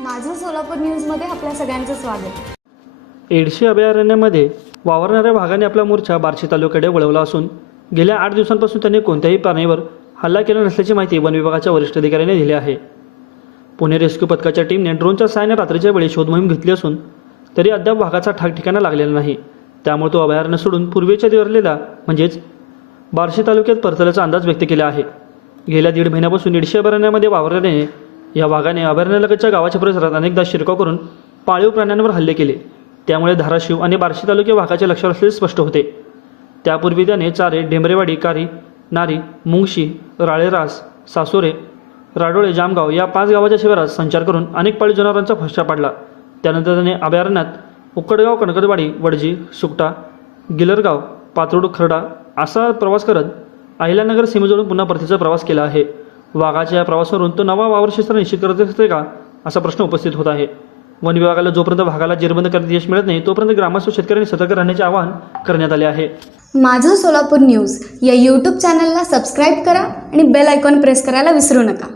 माझं सोलापूर न्यूजमध्ये आपल्या सगळ्यांचं स्वागत. एडशी अभयारण्यामध्ये वावरणाऱ्या वाघाने आपला मोर्चा बार्शी तालुक्याकडे वळवला असून गेल्या आठ दिवसांपासून त्यांनी कोणत्याही प्राणीवर हल्ला केला नसल्याची माहिती वन विभागाच्या वरिष्ठ अधिकाऱ्याने दिली आहे. पुणे रेस्क्यू पथकाच्या टीमने ड्रोनच्या सहाय्याने रात्रीच्या वेळी शोधमोहीम घेतली असून तरी अद्याप वाघाचा ठाकठिकाणा लागलेला नाही. त्यामुळे तो अभयारण्य सोडून पूर्वेच्या दिवरलेला म्हणजेच बार्शी तालुक्यात परतल्याचा अंदाज व्यक्त केला आहे. गेल्या दीड महिन्यापासून इडशी अभयारण्यामध्ये वावरल्याने या वाघाने अभयारण्यालगतच्या गावाच्या परिसरात अनेकदा शिरकाव करून पाळीव प्राण्यांवर हल्ले केले. त्यामुळे धाराशिव आणि बार्शी तालुके वाघाच्या लक्षात असलेले स्पष्ट होते. त्यापूर्वी त्याने चारे डेंबरेवाडी कारी नारी मुंगशी राळेरास सासोरे राडोळे जामगाव या पाच गावाच्या शिबिरात संचार करून अनेक पाळीव जनावरांचा फश्चा पाडला. त्यानंतर त्याने अभयारण्यात उक्कडगाव कणकदवाडी वडजी सुकटा गिलरगाव पात्रोड खरडा असा प्रवास करत अहिल्यानगर सीमेजवळून पुन्हा परतीचा प्रवास केला आहे. वाघाच्या या प्रवासावरून तो नवा वावर क्षेत्र निश्चित करत असते का? असा प्रश्न उपस्थित होत आहे. वन विभागाला जोपर्यंत वाघाला जेरबंद करण्यात यश मिळत नाही तोपर्यंत ग्रामस्थ शेतकऱ्यांनी सतर्क राहण्याचे आवाहन करण्यात आले आहे. माझं सोलापूर न्यूज या यूट्यूब चॅनलला सबस्क्राईब करा आणि बेल आयकॉन प्रेस करायला विसरू नका.